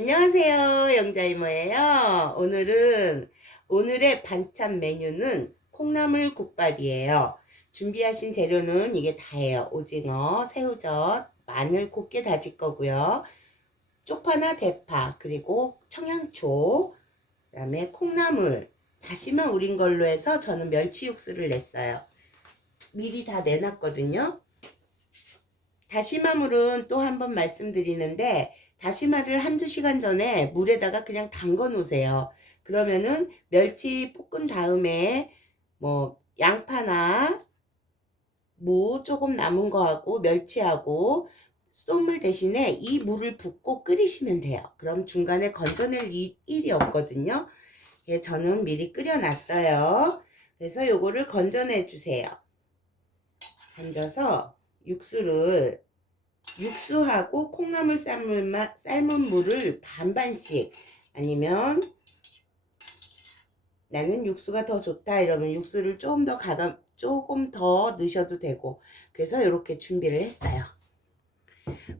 안녕하세요. 영자이모예요. 오늘의 반찬 메뉴는 콩나물 국밥이에요. 준비하신 재료는 이게 다예요. 오징어, 새우젓, 마늘 곱게 다질 거고요. 쪽파나 대파, 그리고 청양초, 그다음에 콩나물, 다시마 우린 걸로 해서 저는 멸치 육수를 냈어요. 미리 다 내놨거든요. 다시마물은 또 한 번 말씀드리는데, 다시마를 한두 시간 전에 물에다가 그냥 담궈 놓으세요. 그러면은 멸치 볶은 다음에 양파나 무 조금 남은 거하고 멸치하고 쏟물 대신에 이 물을 붓고 끓이시면 돼요. 그럼 중간에 건져낼 일이 없거든요. 저는 미리 끓여 놨어요. 그래서 요거를 건져내 주세요. 건져서 육수하고 콩나물 삶은 물을 반반씩, 아니면 나는 육수가 더 좋다 이러면 육수를 조금 더 넣으셔도 되고, 그래서 이렇게 준비를 했어요.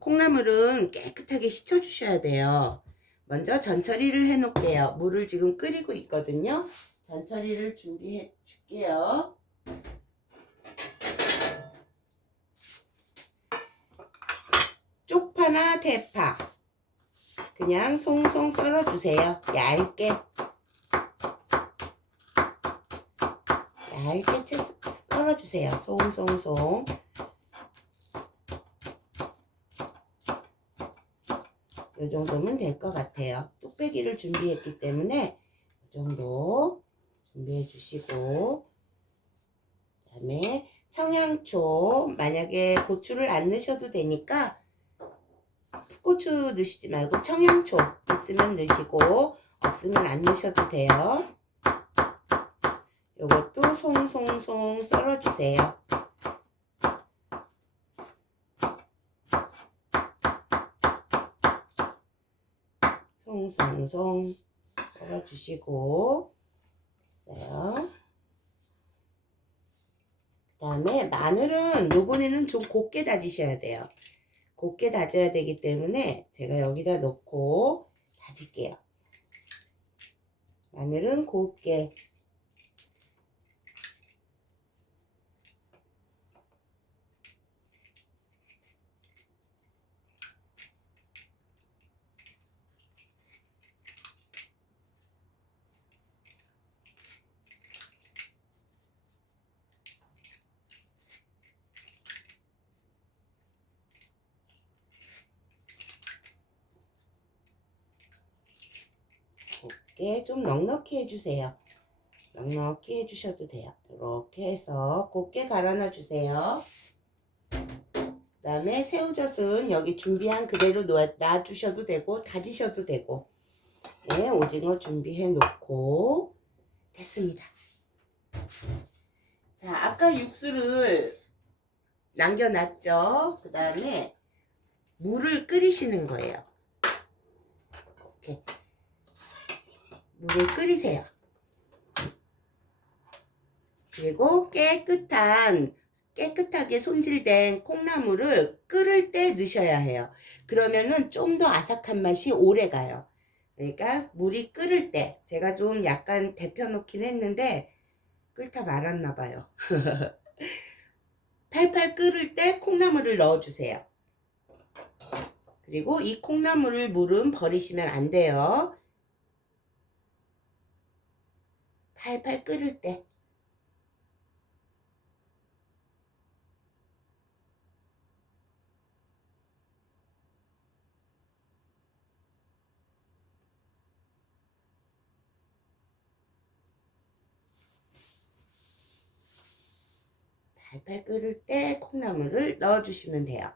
콩나물은 깨끗하게 씻어 주셔야 돼요. 먼저 전처리를 해 놓을게요. 물을 지금 끓이고 있거든요. 전처리를 준비해 줄게요. 쪽파나 대파 그냥 송송 썰어 주세요. 얇게 썰어 주세요. 송송송. 이 정도면 될 것 같아요. 뚝배기를 준비했기 때문에 이 정도 준비해 주시고, 그 다음에 청양초, 만약에 고추를 안 넣으셔도 되니까 풋고추 넣으시지 말고 청양초 있으면 넣으시고, 없으면 안 넣으셔도 돼요. 이것도 송송송 썰어 주세요. 송송송 썰어 주시고 됐어요. 그 다음에 마늘은 요번에는 좀 곱게 다지셔야 돼요. 곱게 다져야 되기 때문에 제가 여기다 넣고 다질게요. 마늘은 곱게. 곱게 좀 넉넉히 해주세요. 넉넉히 해주셔도 돼요. 이렇게 해서 곱게 갈아놔 주세요. 그 다음에 새우젓은 여기 준비한 그대로 놔주셔도 되고 다지셔도 되고, 네, 오징어 준비해 놓고 됐습니다. 자, 아까 육수를 남겨놨죠. 그 다음에 물을 끓이시는 거예요. 이렇게 물을 끓이세요. 그리고 깨끗하게 손질된 콩나물을 끓을 때 넣으셔야 해요. 그러면은 좀 더 아삭한 맛이 오래 가요. 그러니까 물이 끓을 때, 제가 좀 약간 데펴놓긴 했는데 끓다 말았나 봐요. 팔팔 끓을 때 콩나물을 넣어주세요. 그리고 이 물은 버리시면 안 돼요. 팔팔 끓을 때. 팔팔 끓을 때 콩나물을 넣어주시면 돼요.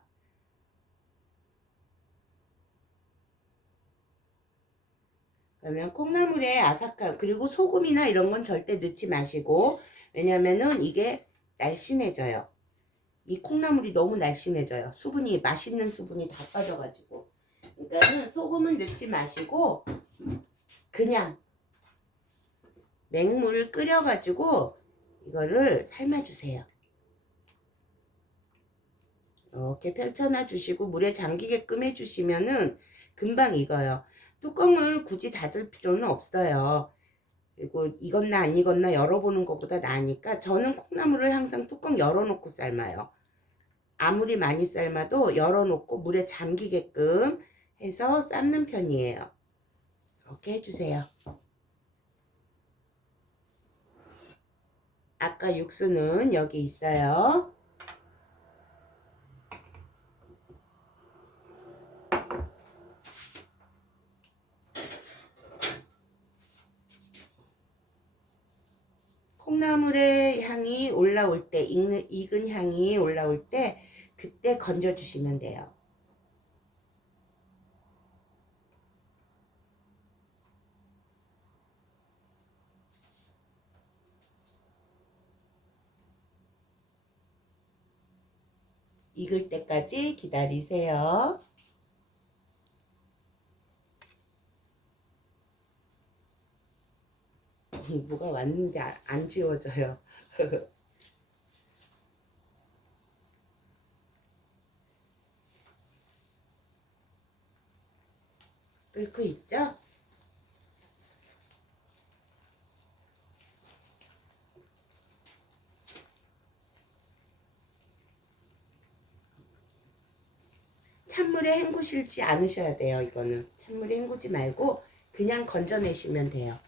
그러면 콩나물의 아삭함, 그리고 소금이나 이런 건 절대 넣지 마시고, 왜냐면은 이게 날씬해져요. 이 콩나물이 너무 날씬해져요. 맛있는 수분이 다 빠져가지고. 그러니까는 소금은 넣지 마시고 그냥 맹물을 끓여가지고 이거를 삶아주세요. 이렇게 펼쳐놔 주시고 물에 잠기게끔 해주시면은 금방 익어요. 뚜껑을 굳이 닫을 필요는 없어요. 그리고 익었나 안 익었나 열어보는 것보다 나으니까 저는 콩나물을 항상 뚜껑 열어놓고 삶아요. 아무리 많이 삶아도 열어놓고 물에 잠기게끔 해서 삶는 편이에요. 이렇게 해주세요. 아까 육수는 여기 있어요. 콩나물의 향이 올라올 때, 익은 향이 올라올 때 그때 건져 주시면 돼요. 익을 때까지 기다리세요. 뭐가 왔는데 안 지워져요. 끓고 있죠? 찬물에 헹구시지 않으셔야 돼요. 이거는 찬물에 헹구지 말고 그냥 건져내시면 돼요.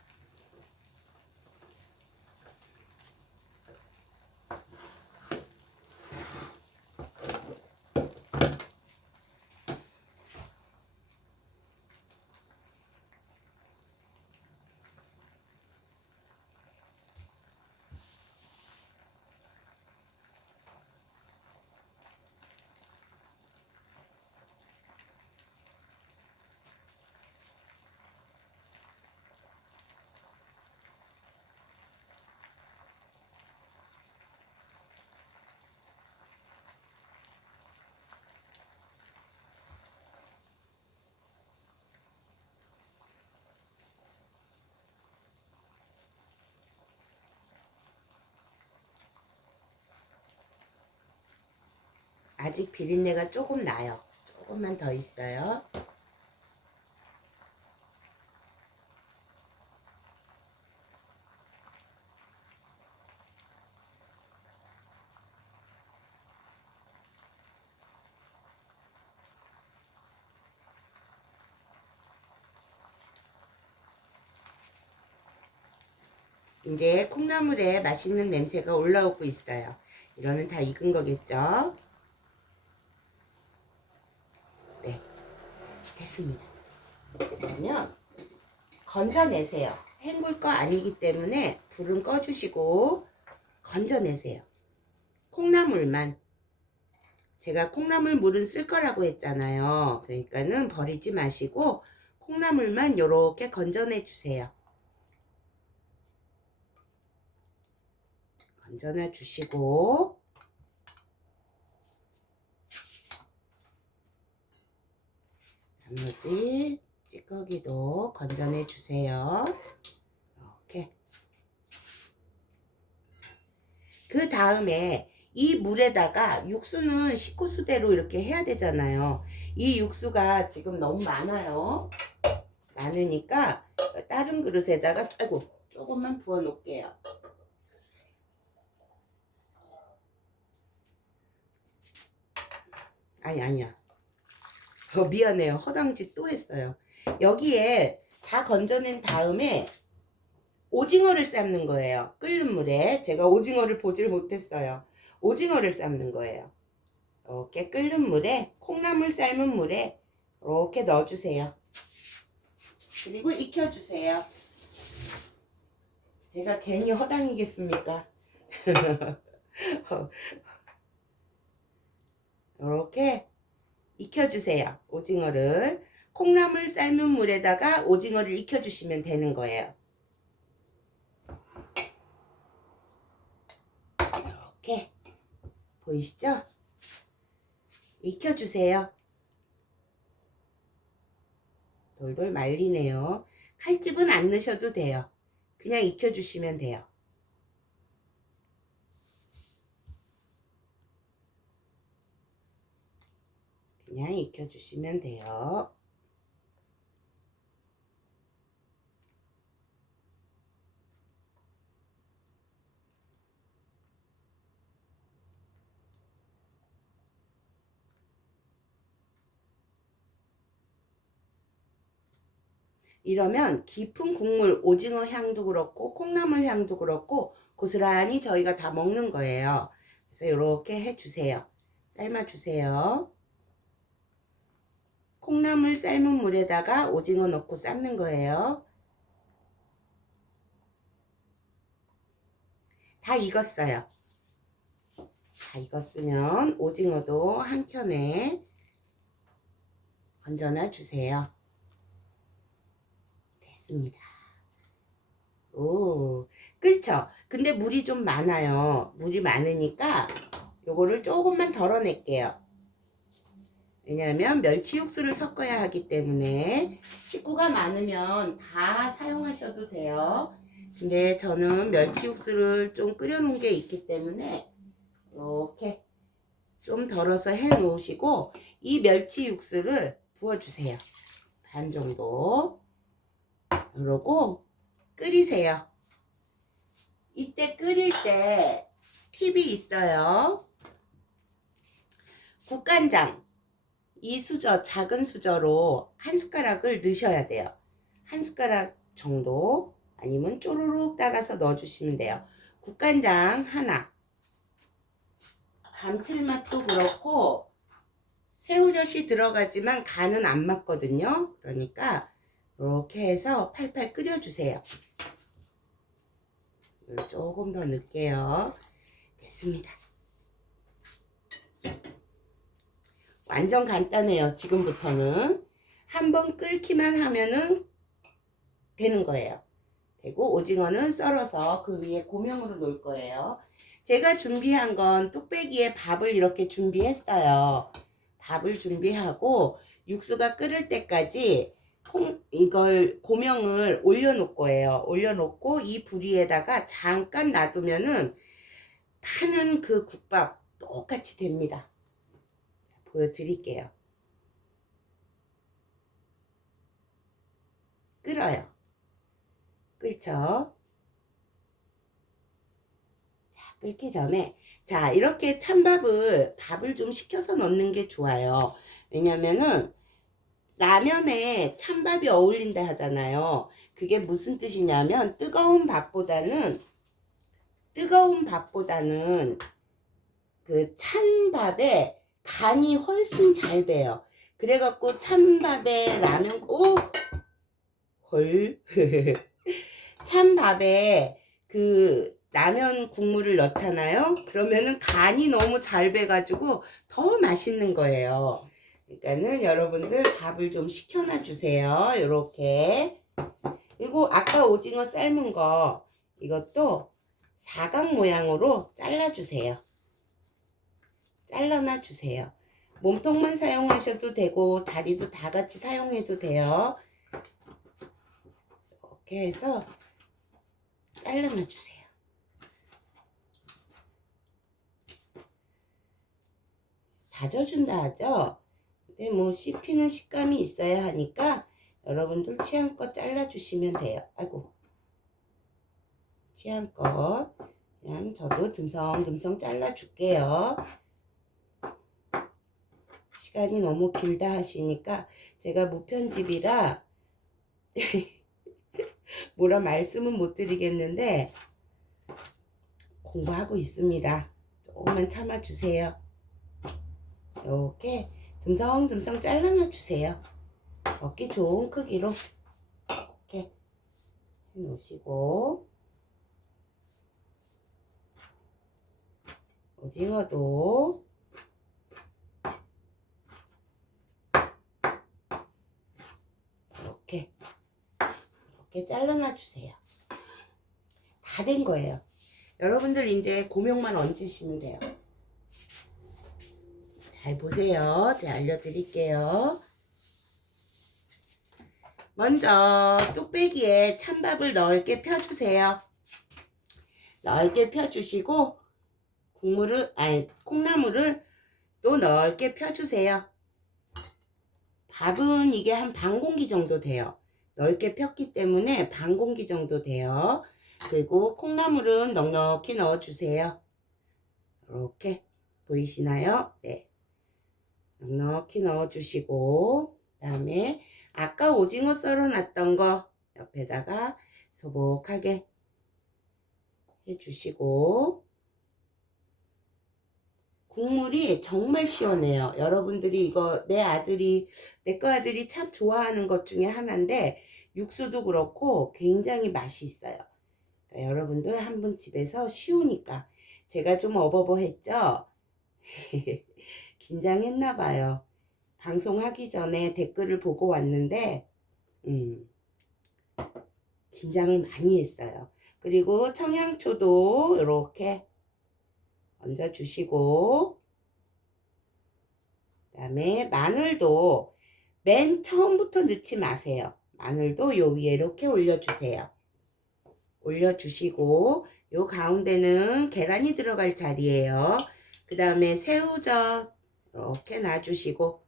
아직 비린내가 조금 나요. 조금만 더 있어요. 이제 콩나물에 맛있는 냄새가 올라오고 있어요. 이러면 다 익은 거겠죠? 네, 됐습니다. 그러면 건져내세요. 헹굴 거 아니기 때문에 불은 꺼주시고 건져내세요. 콩나물만. 제가 콩나물 물은 쓸 거라고 했잖아요. 그러니까는 버리지 마시고 콩나물만 요렇게 건져내 주세요. 건져내 주시고 나머지 찌꺼기도 건져내 주세요. 이렇게. 그 다음에 이 물에다가 육수는 식구수대로 이렇게 해야 되잖아요. 이 육수가 지금 너무 많아요. 많으니까 다른 그릇에다가 아이고 조금만 부어 놓을게요. 아니야. 미안해요. 허당짓 또 했어요. 여기에 다 건져낸 다음에 오징어를 삶는 거예요. 끓는 물에. 제가 오징어를 보질 못했어요. 오징어를 삶는 거예요. 이렇게 끓는 물에 콩나물 삶은 물에 이렇게 넣어주세요. 그리고 익혀주세요. 제가 괜히 허당이겠습니까? 이렇게 익혀주세요. 오징어를. 콩나물 삶은 물에다가 오징어를 익혀주시면 되는 거예요. 이렇게 보이시죠? 익혀주세요. 돌돌 말리네요. 칼집은 안 넣으셔도 돼요. 그냥 익혀주시면 돼요. 그냥 익혀주시면 돼요. 이러면 깊은 국물, 오징어 향도 그렇고 콩나물 향도 그렇고 고스란히 저희가 다 먹는 거예요. 그래서 이렇게 해주세요. 삶아주세요. 콩나물 삶은 물에다가 오징어 넣고 삶는 거예요. 다 익었어요. 다 익었으면 오징어도 한 켠에 건져놔 주세요. 됐습니다. 오, 끓죠? 근데 물이 좀 많아요. 물이 많으니까 요거를 조금만 덜어낼게요. 왜냐하면 멸치 육수를 섞어야 하기 때문에 식구가 많으면 다 사용하셔도 돼요. 근데 저는 멸치 육수를 좀 끓여 놓은 게 있기 때문에 이렇게 좀 덜어서 해 놓으시고 이 멸치 육수를 부어주세요. 반 정도. 그러고 끓이세요. 이때 끓일 때 팁이 있어요. 국간장 이 수저, 작은 수저로 한 숟가락을 넣으셔야 돼요. 한 숟가락 정도 아니면 쪼르륵 따라서 넣어주시면 돼요. 국간장 하나. 감칠맛도 그렇고 새우젓이 들어가지만 간은 안 맞거든요. 그러니까 이렇게 해서 팔팔 끓여주세요. 조금 더 넣을게요. 됐습니다. 완전 간단해요. 지금부터는 한번 끓기만 하면은 되는 거예요. 되고 오징어는 썰어서 그 위에 고명으로 놓을 거예요. 제가 준비한 건 뚝배기에 밥을 이렇게 준비했어요. 밥을 준비하고 육수가 끓을 때까지 이걸 고명을 올려놓을 거예요. 올려놓고 이 불 위에다가 잠깐 놔두면은 파는 그 국밥 똑같이 됩니다. 보여드릴게요. 끓어요. 끓죠? 자, 끓기 전에 자 이렇게 밥을 좀 식혀서 넣는 게 좋아요. 왜냐면은 라면에 찬밥이 어울린다 하잖아요. 그게 무슨 뜻이냐면 뜨거운 밥보다는 그 찬밥에 간이 훨씬 잘 배요. 그래갖고 찬밥에 라면 헐 찬밥에 그 라면 국물을 넣잖아요. 그러면은 간이 너무 잘 배가지고 더 맛있는 거예요. 그러니까는 여러분들 밥을 좀 식혀놔 주세요. 요렇게. 그리고 아까 오징어 삶은 거 이것도 사각 모양으로 잘라 주세요. 잘라놔 주세요. 몸통만 사용하셔도 되고 다리도 다 같이 사용해도 돼요. 이렇게 해서 잘라놔 주세요. 다져준다 하죠. 근데 뭐 씹히는 식감이 있어야 하니까 여러분들 취향껏 잘라주시면 돼요. 아이고, 취향껏 그냥 저도 듬성듬성 잘라줄게요. 시간이 너무 길다 하시니까 제가 무편집이라 뭐라 말씀은 못 드리겠는데 공부하고 있습니다. 조금만 참아주세요. 이렇게 듬성듬성 잘라놔 주세요. 먹기 좋은 크기로 이렇게 해 놓으시고 오징어도 이렇게 잘라놔 주세요. 다 된 거예요. 여러분들 이제 고명만 얹으시면 돼요. 잘 보세요. 제가 알려드릴게요. 먼저 뚝배기에 찬밥을 넓게 펴주세요. 넓게 펴주시고 콩나물을 또 넓게 펴주세요. 밥은 이게 한 반 공기 정도 돼요. 넓게 폈기 때문에 반 공기 정도 돼요. 그리고 콩나물은 넉넉히 넣어주세요. 이렇게 보이시나요? 네. 넉넉히 넣어주시고 그 다음에 아까 오징어 썰어놨던 거 옆에다가 소복하게 해주시고, 국물이 정말 시원해요. 여러분들이 이거 내 거 아들이 참 좋아하는 것 중에 하나인데, 육수도 그렇고 굉장히 맛이 있어요. 그러니까 여러분들 한번 집에서 쉬우니까. 제가 좀 어버버했죠? 긴장했나 봐요. 방송하기 전에 댓글을 보고 왔는데 긴장을 많이 했어요. 그리고 청양초도 이렇게 얹어 주시고, 그 다음에 마늘도 맨 처음부터 넣지 마세요. 마늘도 요 위에 이렇게 올려주세요. 올려주시고, 요 가운데는 계란이 들어갈 자리예요. 그 다음에 새우젓 이렇게 놔주시고,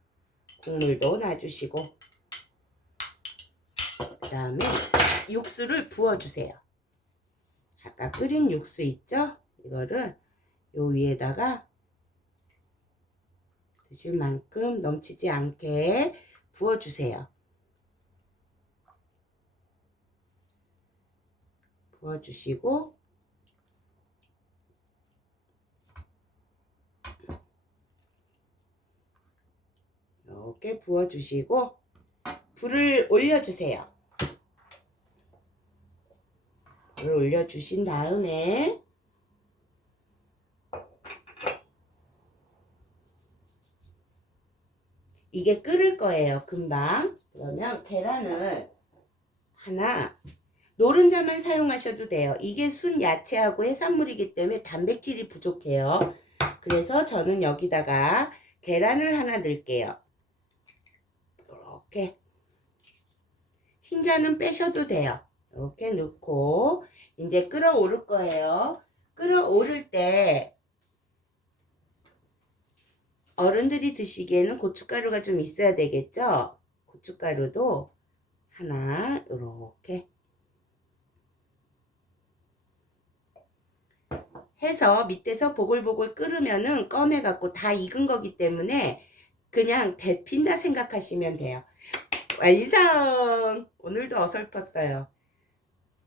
국물도 놔주시고, 그 다음에 육수를 부어주세요. 아까 끓인 육수 있죠? 이거를 요 위에다가 드실 만큼 넘치지 않게 부어주세요. 부어주시고, 이렇게 부어주시고 불을 올려주세요. 불을 올려주신 다음에 이게 끓을 거예요. 금방. 그러면 계란을 하나, 노른자만 사용하셔도 돼요. 이게 순 야채하고 해산물이기 때문에 단백질이 부족해요. 그래서 저는 여기다가 계란을 하나 넣을게요. 이렇게. 흰자는 빼셔도 돼요. 이렇게 넣고 이제 끓어오를 거예요. 끓어오를 때 어른들이 드시기에는 고춧가루가 좀 있어야 되겠죠? 고춧가루도 하나 이렇게 해서 밑에서 보글보글 끓으면은 꺼내갖고 다 익은 거기 때문에 그냥 데핀다 생각하시면 돼요. 완성! 오늘도 어설펐어요.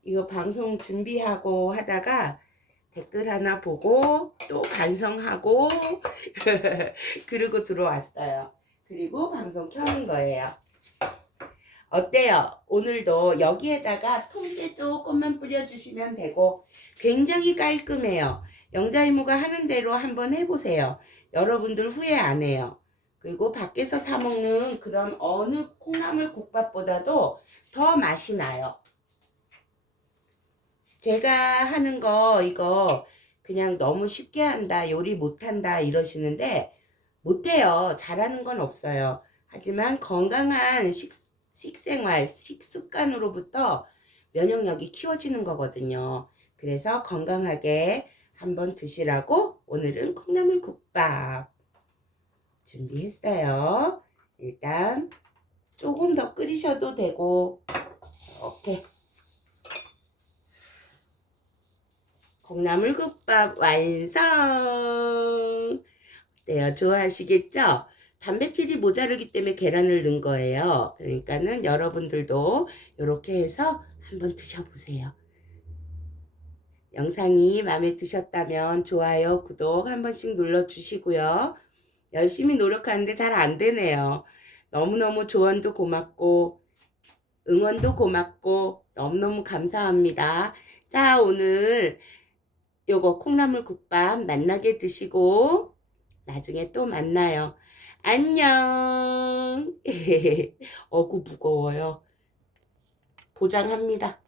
이거 방송 준비하고 하다가 댓글 하나 보고 또 반성하고 그러고 들어왔어요. 그리고 방송 켜는 거예요. 어때요? 오늘도 여기에다가 통깨 조금만 뿌려주시면 되고 굉장히 깔끔해요. 영자 이모가 하는 대로 한번 해보세요. 여러분들 후회 안 해요. 그리고 밖에서 사 먹는 그런 어느 콩나물 국밥보다도 더 맛이 나요. 제가 하는 거 이거 그냥 너무 쉽게 한다, 요리 못한다 이러시는데 못해요. 잘하는 건 없어요. 하지만 건강한 식생활, 식습관으로부터 면역력이 키워지는 거거든요. 그래서 건강하게 한번 드시라고 오늘은 콩나물 국밥 준비했어요. 일단 조금 더 끓이셔도 되고 이렇게 콩나물 국밥 완성! 어때요? 좋아하시겠죠? 단백질이 모자르기 때문에 계란을 넣은 거예요. 그러니까는 여러분들도 이렇게 해서 한번 드셔보세요. 영상이 마음에 드셨다면 좋아요, 구독 한 번씩 눌러주시고요. 열심히 노력하는데 잘 안 되네요. 너무너무 조언도 고맙고 응원도 고맙고 너무너무 감사합니다. 자, 오늘 요거 콩나물 국밥 맛나게 드시고 나중에 또 만나요. 안녕. 어구 무거워요. 보장합니다.